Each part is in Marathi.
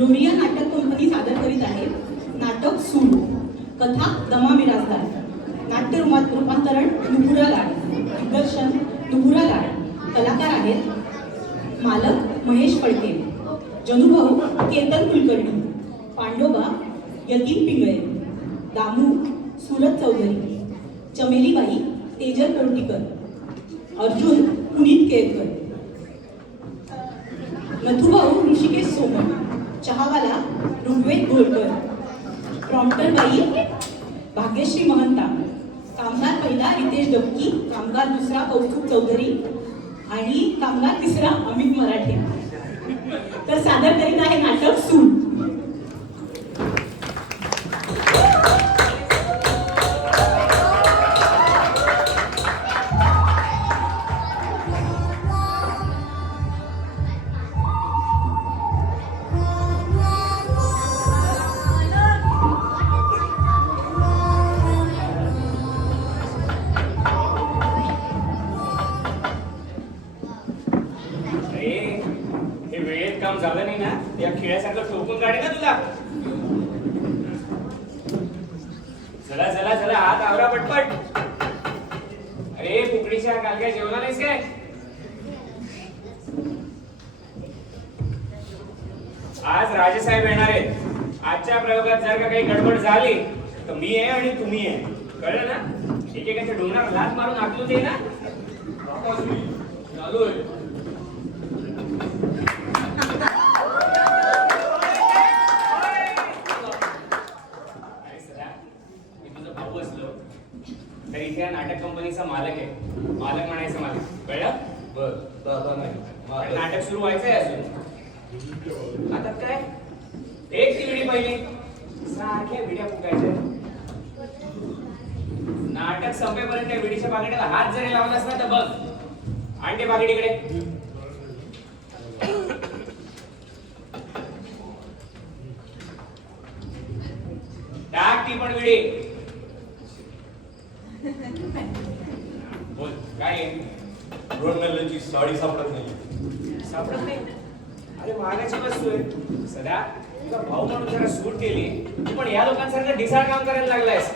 ग्लोरिया नाटक कंपनी सादर करीत आहे नाटक सूड. कथा दमा मिरासदार. नाट्य रूपांतरण नुपुरा लाड. दिग्दर्शन नुपुरा लाड. कलाकार आहेत मालक महेश फडके, जनुभाऊ केतन कुलकर्णी, पांडोबा यतीन पिंगळे, दामू सुरत चौधरी, चमेलीबाई तेजल कोर्टीकर, अर्जुन पुनीत केळकर, नथुभाऊ ऋषिकेश सोमण, चहावाला ऋग्वेद गोलकर, प्रॉम्प्टरबाई भाग्यश्री महंता, कामगार पहिला रितेश डबकी, कामगार दुसरा कौस्तुभ चौधरी आणि कामगार तिसरा अमित मराठे. तर सादर करीत आहे नाटक सूड. झालं नाही ना या खेळासारखं ठोकून काढे ना तुला. चला चला चला हात आवरा पटपट. अरे कुकडीच्या काल काय जेवला नाहीस काय? आज राजेसाहेब येणार आहेत. आजच्या प्रयोगात जर का काही गडबड झाली तर मी आहे आणि तुम्ही आहे, कळलं ना? एकेकाच्या डोंगरावर लात मारून आटलू दे ना. चालू आहे. तर इथे नाटक कंपनीचा मालक आहे. मालक म्हणायचं मालक, कळलं? नाटक सुरू व्हायचंय अजून. आता काय एक ती विडी पहिली सारख्या विड्या फुकायच्या. नाटक संपेपर्यंत त्या विडीच्या पाकिटाला हात जरी लावलास ना तर बघ अंडे पाकिट इकडे. टाक ती पण विडी. बोल काय? रोड मेलची साडी सापडत नाही. सापडत नाही? अरे महागाची वस्तू आहे. सदा तुला भाऊ म्हणून जरा सूट केली तू पण या लोकांसारखं ढिसाळ काम करायला लागलायस.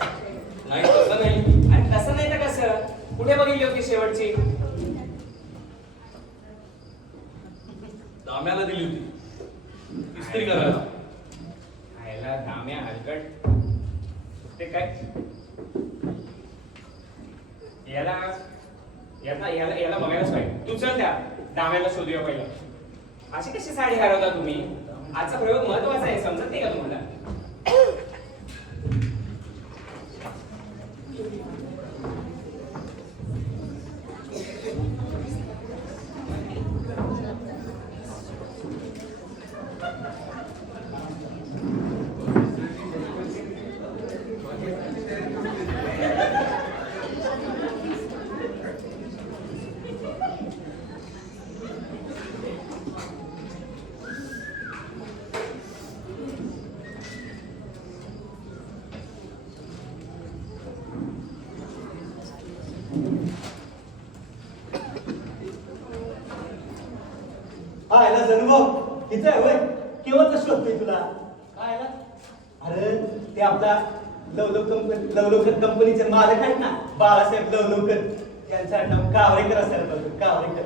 नाही तसं नाही. अरे तसं नाही तर कसं? कुठे बघितली होती शेवटची? दाम्याला दिली होती इस्त्री करायला. खायला दाम्या हलकट ते काय? याला याला याला याला बघायलाच पाहिजे. तू चल त्या दाम्याला शोधूया पहिला. अशी कशी साडी हरवता तुम्ही? आजचा प्रयोग महत्वाचा आहे, समजत नाही का तुम्हाला? आयला जणू इथे आहे होय. केव्हाच शोधतोय तुला? आयला अरे ते आपला लवलवकर कंपनीचे मालक आहेत ना, बाळासाहेब लवलवकर. त्यांचं नाव कावरेकर असायला पाहिजे. कावरेकर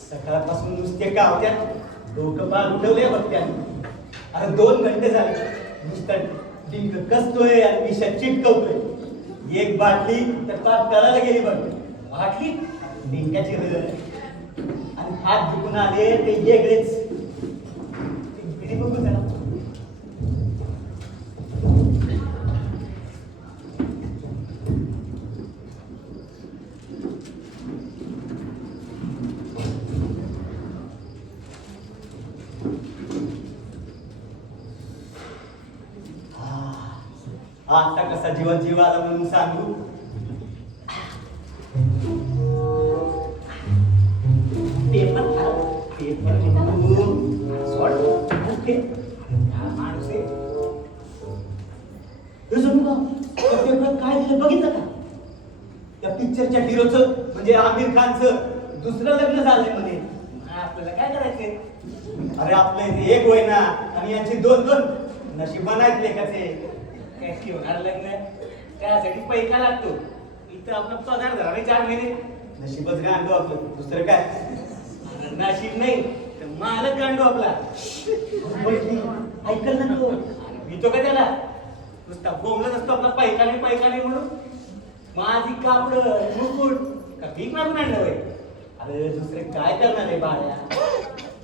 सकाळपासून नुसते कावत्यात. डोकं पार उठवले बघ त्यांनी. अरे 2 घंटे झाले नुसतं डिंक कसतोय आणि विषात चिटकवतोय. एक बाटली तर पार करायला गेली बघ. बाटली डिंकाची आणि हात दुखून आले ते वेगळेच. बघू त्याला. आता कसा जीव आला म्हणून सांगू. काय दिलं बघितलं का? त्या पिक्चरच्या हिरोचं म्हणजे आमिर खानचं दुसरं लग्न झालंय म्हणे. आपल्याला काय करायचंय? अरे आपले एक होय ना आणि यांची दोन दोन नशिबान आहेत लेखाचे. कशी होणार लग्न? त्यासाठी पैका लागतो. इथं आपला पगार झाला नाही 4 महिने. नशीबच गांडू आपलं, दुसरं काय? अरे नशीब नाही तर मालक गांडू आपला. ऐकल ना तू? मी तो का त्याला नुसता बोंबलत असतो आपला पैका नाही म्हणून. माझी कापड मुकुट का भीक मागून आणलं होय? अरे दुसरे काय करणार आहे बाळ्या?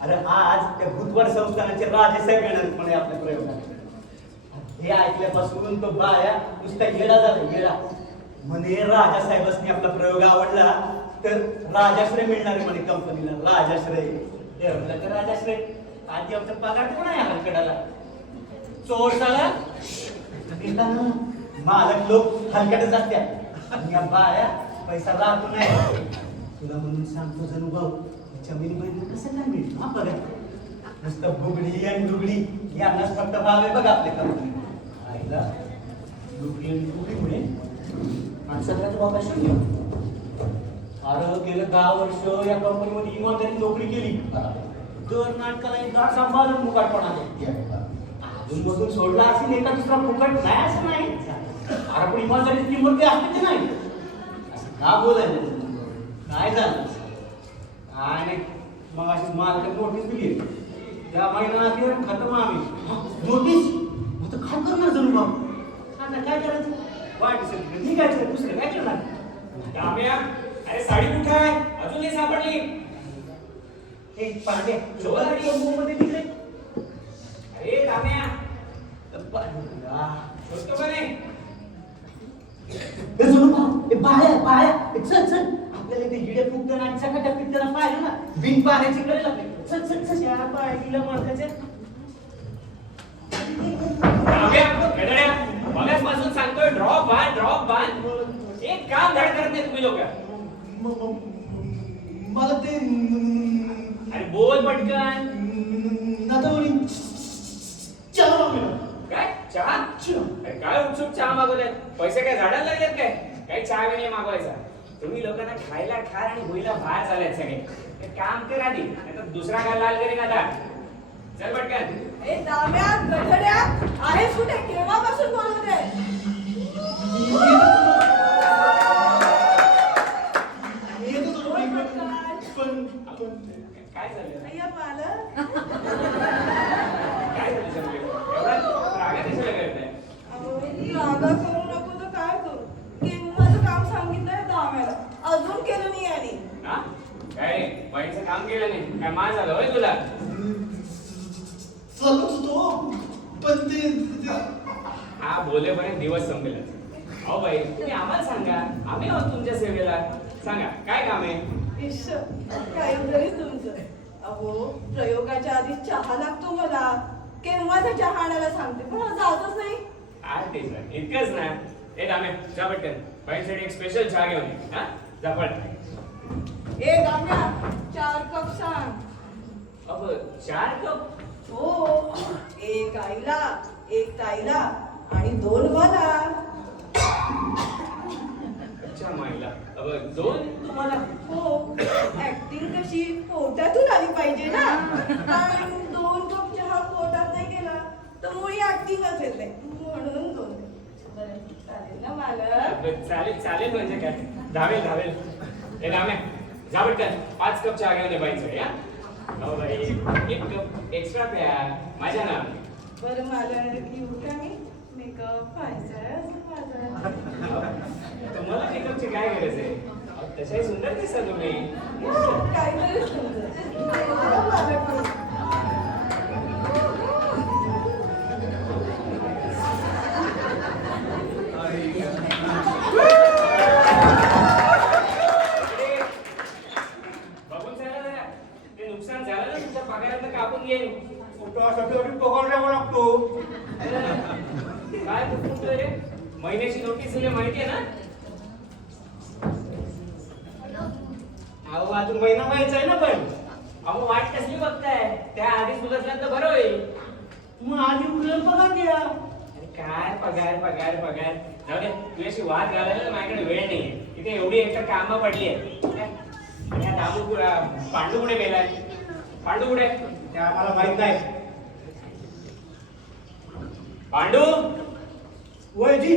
अरे आज त्या भूतवाड संस्थानाचे राजेसाहेब येणार म्हणे आपल्या प्रयोगात. हे ऐकल्यापासून तो बाळ्या नुसता येडा झाला, येडा. म्हणे राजासाहेबांनी आपला प्रयोग आवडला तर राजाश्रय मिळणार आहे म्हणे कंपनीला. राजाश्रय हे म्हणलं तर राजाश्रय. आधी आमचा पगार कोण आहे हलकडाला? चोर साला मालक लोक हलकटच असतात. आणि या बाळ्या पैसा राहतो नाही. तुला म्हणून सांगतो जणू भाऊ, जमीन महिना कसं काय मिळतो? हा बघा नुसतं बुगडी आणि दुगडी यांनाच फक्त भाव आहे बघा आपल्या कंपनी. आईला दुगडी आणि दुगडीमुळे माणसाला बाबा शून्य. अरे गेलं 10 वर्ष या कंपनीमध्ये इमानदारी नोकरी केली. दर नाटकाला एक गाठ सांभाळून मुकाटपणा अजून बसून सोडला असेल एका दुसरा फुकट नाही असं नाही. अरे पण इमानदारीची किंमत काय असते ते नाही असं का बोलायचं? काय झालं? काय नाही मग अशी मालक नोटीस दिली. त्या महिन्यात खतम आम्ही. नोटीस मग तर काय करणार जणू बाबा? आता काय करायचं? वाट दिसेल निघायचं, दुसरं काय करणार? दाम्या, अरे साडी कुठे आहे? अजून नाही सापडली. हे पांड्या चोर आली. मध्ये तिकडे. अरे दाम्या, बाळ्या शोधतो का नाही? चल चल आपल्याला ते हिडे फुकताना आणि सकाळच्या पिक्चरला पाहिलं ना बिन पाण्याची कळेल आपल्याला. चल चल चल या बाळीला मालकाच्या. दाम्या, गधड्या, मगाचपासून सांगतोय ड्रॉप बांध. एक काम धड करत नाही तुम्ही लोक. मला ते अरे बोल पटकन. नातावळी चहा मागवला. काय चहा? अरे काय उत्सुक चहा मागवलाय? पैसे काय झाडाला लागलेत काय? काही चहा नाही मागवायचा. तुम्ही लोकांना खायला खार आणि होईला बाहेर झाल्यात सगळे. एक काम कर आधी, नाहीतर दुसरा काय लाल करीन आता. चल पटकन. ए दाम्या, गधड्या, आहेस कुठे? केव्हापासून बोलवते? येतो तो बोल पण पटकन. काय झालं? अय्या मालक. काय झालं सगळे? एवढा रागा कशाला करताय? अहो, रागा करू नको तर काय करू? केव्हाचं काम सांगितलंय दाम्याला, अजून केलं नाही याने. हा? काय रे? बाईचं काम केलं नाही? काय मार झालं होय तुला? चालत होतो पण ते हा बोलेपर्यंत दिवस संपेल. अहो बाई, तुम्ही आम्हाला सांगा, आम्ही आहोत तुमच्या सेवेला. सांगा काय काम आहे? इश्श, काय तरीच तुमचं. अहो, प्रयोगाच्या आधी चहा लागतो मला. केव्हाचा चहा आणायला सांगते, पण मला जातच नाही. आज तेच ना, इतकंच ना. ए दामे, जा पटकन. बाईसाठी एक स्पेशल चहा घेऊन ये. हा? जा पट. ए दाम्या, 4 कप सांग. अब 4 कप? हो, एक आईला, एक ताईला आणि 2 मला. अच्छा माईला. अब 2 तुम्हाला? हो, ऍक्टिंग कशी पोटातून आली पाहिजे ना. आणि 2 कप चहा पोटात नाही गेला तर मुळी ऍक्टिंगच येत नाही, म्हणून 2. बरं, चालेल ना मालक? अब चालेल म्हणजे काय? धावेल. ए दामे, जा पटकन. 5 कप चहा घेऊन ये बाईचं. या हो बाई, 1 कप एक्स्ट्रा प्या माझ्या नाव. बरं मालक, येऊ का मी? मेकअप व्हायचाय असं माझा. तुम्हाला मेकअपची काय गरज आहे? अहो, तशाही सुंदर दिसता तुम्ही. काहीतरी समजत. मालक बघून सांगा जरा. ते नुकसान झालं ना तुमच्या पगारातलं कापून घेईन. कुठं पगार द्यावा लागतो. काय कुठं रे? महिन्याची नोटीस दिली माहितीये ना? अहो अजून महिना व्हायचा आहे ना पण. अहो वाट कसली बघताय? त्या आधीच उलटलं तर बरं होईल. मग आधी उरलेला पगार द्या. अरे काय पगार. जाऊ दे, तुझ्याशी वाद घालायला ना माझ्याकडे वेळ नाहीये. इथे एवढी एकतर कामं पडली आहे. पांडू कुठे गेलाय? पांडू कुठे? ते आम्हाला माहित नाही. पांडू वयजी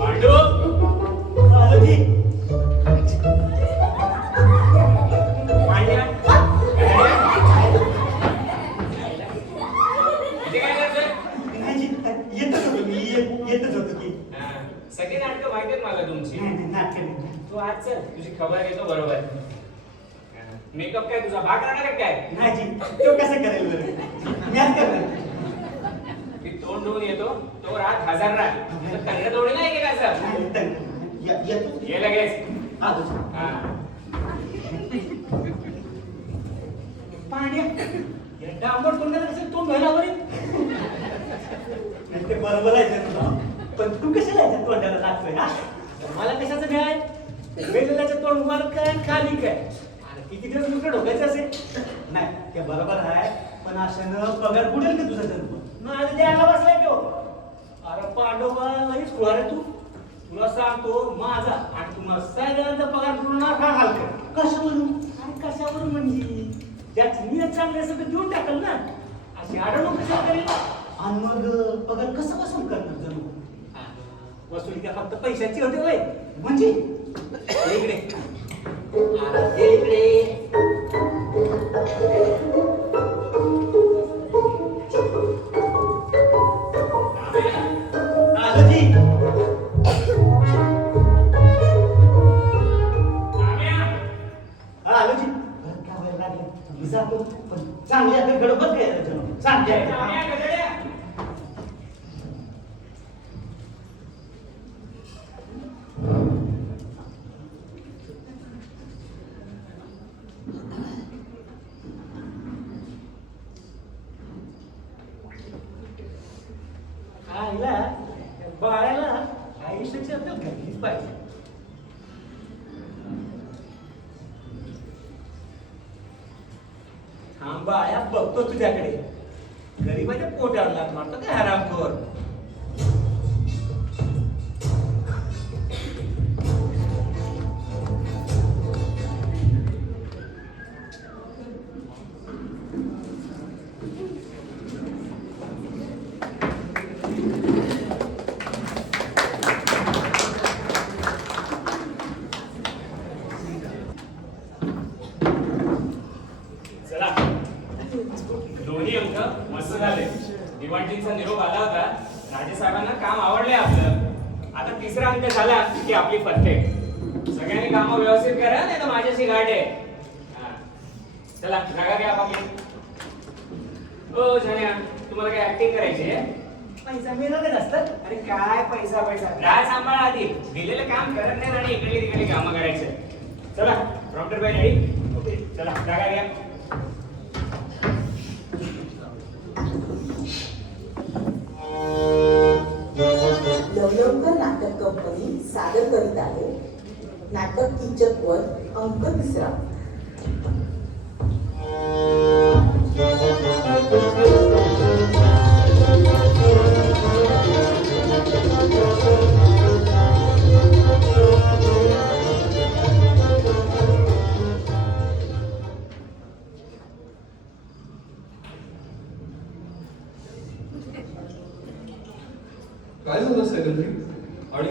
पांडू आलो जी. पांड्या इथे काय करतोय? नाही जी, येतच होतो मी, येतच होतो की. हा, सगळी नाटकं माहिती आहेत मला तुमची. नाही, नाही, नाटकं नाही. तू आज चल तुझी खबर घेतो बरोबर. मेकअप काय तुझा भाग राहणार आहे काय? नाही जी, तो कसं करेल बरं? मी आज करणार. मी तोंड धुवून येतो तो रात हजार रात कन्नड थोडी नाही की काय सर? नाही, तर येतो. ये लगेच. आलो जी. हा. पांड्या या डांबर तोंडाला कसं तोंड व्हायला हवं रे? नाही, ते बरोबर आहे तुला. पण तू कशाला याच्या तोंडाला लागतोय हा? मला कशाचं काय वेगवेगळ्याचं तोंड वर काय खाली काय अरे किती दिवस नुसतं ढोकायचं असेल. नाही ते बरोबर आहे, पण अशानं पगार बुडेल का तुझा जन्म? माझं द्यायला बसलाय तो. अरे पांडवा लईच खुळा रे तू. तुला सांगतो माझा आणि तुम्हाला सगळ्यांचा पगार पुरवणार हा हाल कर. कशावरून? आणि कशावरून म्हणजे ज्याची नियत चांगली असेल तर देऊन टाकल ना. अशी अडवणूक कशा करेल. आणि मग पगार कसं वसूल करणार जणू? वसुली त्या फक्त पैशाची होते वय. म्हणजे हे इकडे अरे हे इकडे आलो जी. हा, आलो जी. परत काय व्हायला लागलं? मी जातो, पण चांगली आता गडबड काय आहे जणू? सांगते आहे. आईला बाळाला आयुष्याची आपल्याला घडलीच पाहिजे. थांब बाळा बघतो तुझ्याकडे. गरीबाच्या पोटावर लाथ मारतो काय हरामखोर. चला दोन्ही अंक मस्त झाले. दिवाणजींचा निरोप आला होता. राजेसाहेबांना काम आवडले आपलं. आता तिसरा अंक झाला की आपली परफेक्ट. सगळ्यांनी कामं व्यवस्थित करा नाही तर माझ्याशी गाठ आहे. हा. चला जागा घ्या आपली. हो झाल्या तुम्हाला काय ऍक्टिंग करायची आहे? पैसा मिळणारच असतात. अरे काय पैसा पैसा राय सांभाळा आधी. दिलेलं काम करत नाही आणि इकडे तिकडे कामं करायचे. चला प्रॉम्प्टर बाई रेडी? ओके चला जागा घ्या. लवलवकर नाटक कंपनी सादर करीत आहे नाटक किचकवर अंक 3. काय झालं सेकंडरी? आणि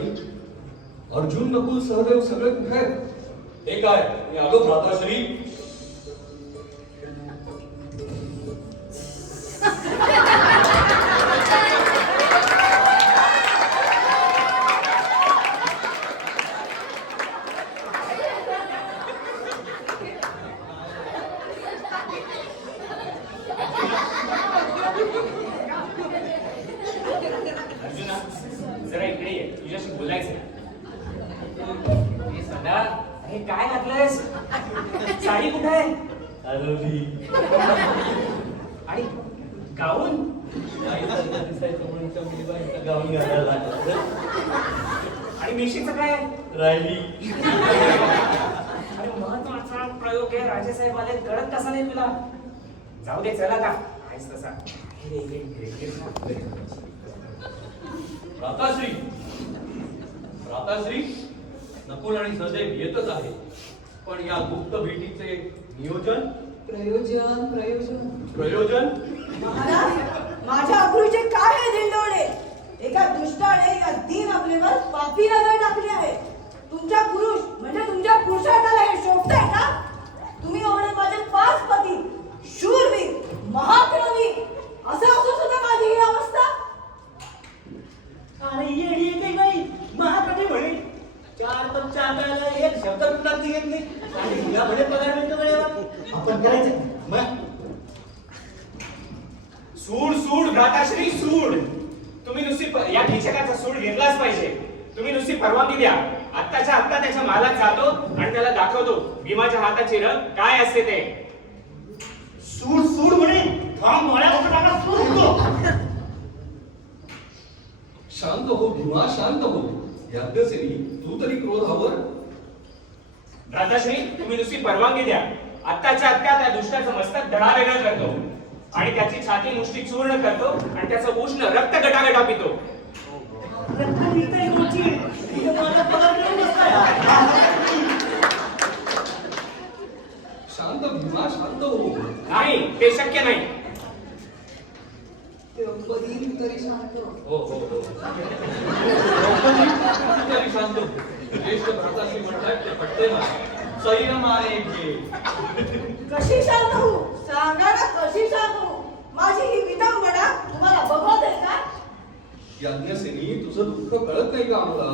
अर्जुन नकुल सहदेव सगळे कुठे आहेत? हे काय मी आलो भ्राताश्री. अर्जुना जरा इकडे ये तुझ्याशी बोलायचं. हे सदा हे काय घातलंयस? साडी कुठे आहे? हरवली. आणि गाऊन? गाऊन घालायला लागलं. आणि मिशीचं काय? राहिली. अरे महत्वाचा प्रयोग आहे. राजेसाहेब आले कळत कसा नाही तुला? जाऊ दे चला का आहेस तसा. भ्राताश्री भ्राताश्री नकुल आणि सहदेव येतच आहे. पण या गुप्त भेटीचे नियोजन प्रयोजन महाराज, माझ्या अब्रूचे काय हे दिंडोळे? एका दुष्टाने या दीन आपल्यावर पापी नजर टाकली आहे. तुमच्या पुरुष म्हणजे तुमच्या पुरुषार्थाला हे शोभतंय का? तुम्ही एवढे माझे 5 पती, शूरवीर, महाक्रमी, असं असून सुद्धा माझी ही अवस्था. अरे येडी आहे काही बाई, महाकवी म्हणे 4 कप चहा प्यायला एक शब्द कुठला येत नाही आणि तुला भले पगार मिळतो वेळेवर. आपण करायचं मग. सूड भ्राताश्री सूड. तुम्ही नुसती या खिचकाचा सूड घेतलाच पाहिजे. तुम्ही नुसती परवानगी द्या. आत्ताच्या आत्ता त्याच्या मालात जातो आणि त्याला दाखवतो भीमाच्या हाताची रग काय असते ते. सूड म्हणे थांब मला टाका सूड होतो. शांत हो भीमा, शांत हो. याज्ञसेनी तू तरी क्रोधावर. भ्राताश्री तुम्ही नुसती परवानगी द्या. आत्ताच्या आत्ता त्या दुष्टाचं मस्तक धडावेगळं करतो आणि त्याची छाती मुष्टी चूर्ण करतो आणि त्याचं उष्ण रक्त गटागटा पितो. रक्त मिळतंय तुमची. तिथं माझा पगार मिळून बसलाय. शांत भीमा, शांत हो. नाही ते शक्य नाही. हो हो हो. तरी शांत हो. ज्येष्ठ भ्राताश्री म्हणतात ते पटते ना. संयमाने घे. कशी शांत होऊ? सांगा ना, कशी शांत होऊ? माझी ही विडंबना तुम्हाला बघवत आहे का? याज्ञसेनी तुझं दुःख कळत नाही का आम्हाला?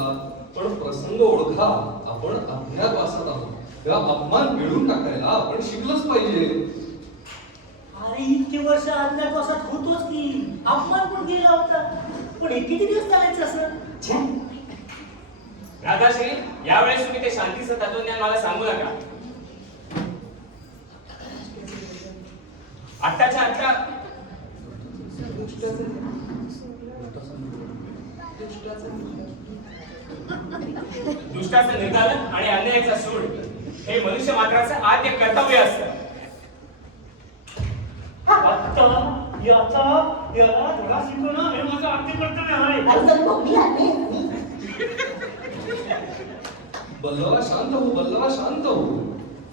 पण प्रसंग ओळखा. आपण अज्ञातवासात आहोत. तेव्हा अपमान मिळून टाकायला आपण शिकलंच पाहिजे. अरे इतके वर्ष अज्ञातवासात होतोच की. अपमान पण केला होता. पण हे किती दिवस चालायचं असं? राधाश्री यावेळेस तुम्ही ते शांतीचं तत्वज्ञान मला सांगू नका. आत्ताच्या आत्ता दुष्टाचं निर्धारण आणि अन्यायाचा सूड हे मनुष्य मात्राचं आद्य कर्तव्य असतं. याला थोडा शिकवणं हे माझं अगदी कर्तव्य आहे. बल्लवा शांत हो, बल्लवा शांत हो.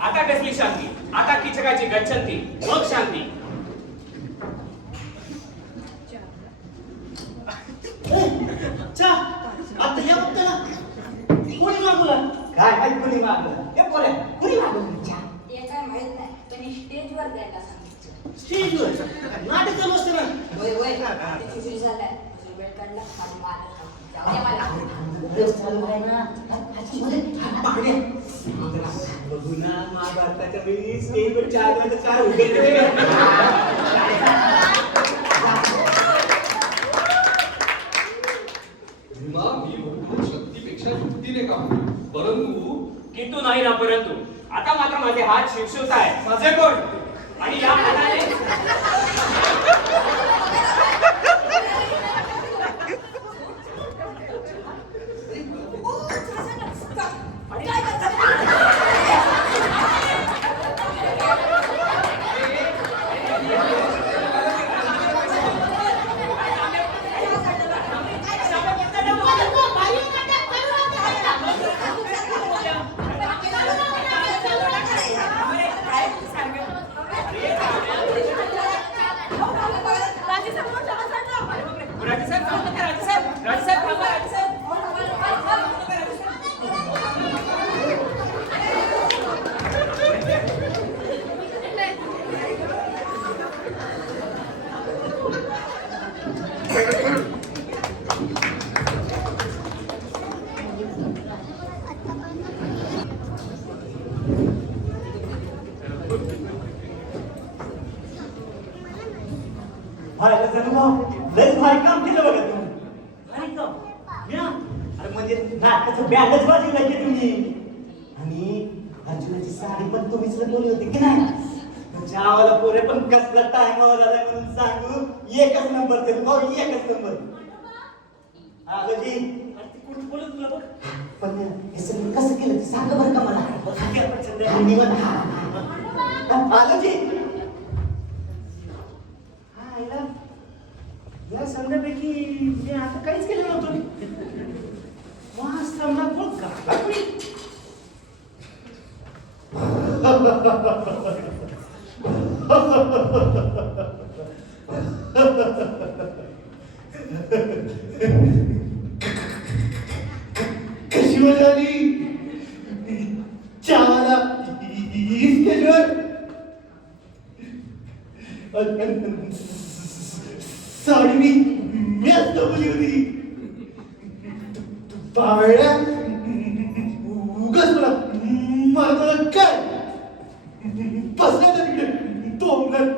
आता कसली शांती? आता किचकाची गच्छंती, मग शांती. चा आता या बघताना कोणी मागवला? काय माहित कोणी मागवला? हे बोला कोणी मागवला चहा? ते काय माहित नाही, पण स्टेजवर द्यायला सांगितलं. स्टेजवर नाटक चालू असतं ना. होय होय, ते सुरू झालंय. वेळ काढला आणि मारलं. जाऊ द्या मला. चालू आहे ना. बघू ना महाभारताच्या वेळी स्टेजवर चहा घ्यायचं काय होतं. भीमा, मी म्हणतो शक्तीपेक्षा युक्तीने काम. किंतु नाही ना परंतु. आता मात्र माझे हात शिवशिवत आहे. माझे कोण? आणि या हाताने काय करता? लय भारी काम केलं बघा तुम्ही. भारी काम. म्या अरे म्हणजे नाटकाचं बँडच वाजवलं की तुम्ही. आणि अर्जुनाची साडी पण तुम्हीच लपवली होती की नाही? तुमच्या आवाला पोरे पण कसला टाइमावर आलाय म्हणून सांगू. एकच नंबर तरी भाऊ, एकच नंबर. हा जी अरे ती कुठे बोलत तुला बघ. पण हे सगळं कसं केलं ते सांगा बरं का मला. आपण संध्याकाळी आलो जी. हा आईला या संध्यापैकी मी आता काहीच केलं नव्हतं. वास थांबला पण गाला कुणी कशी मजा आली चहाला स्टेजवर साडी मी दाखवली होती बावळ्या उगाच मला मारताना काय बसला तिकडे तोंडात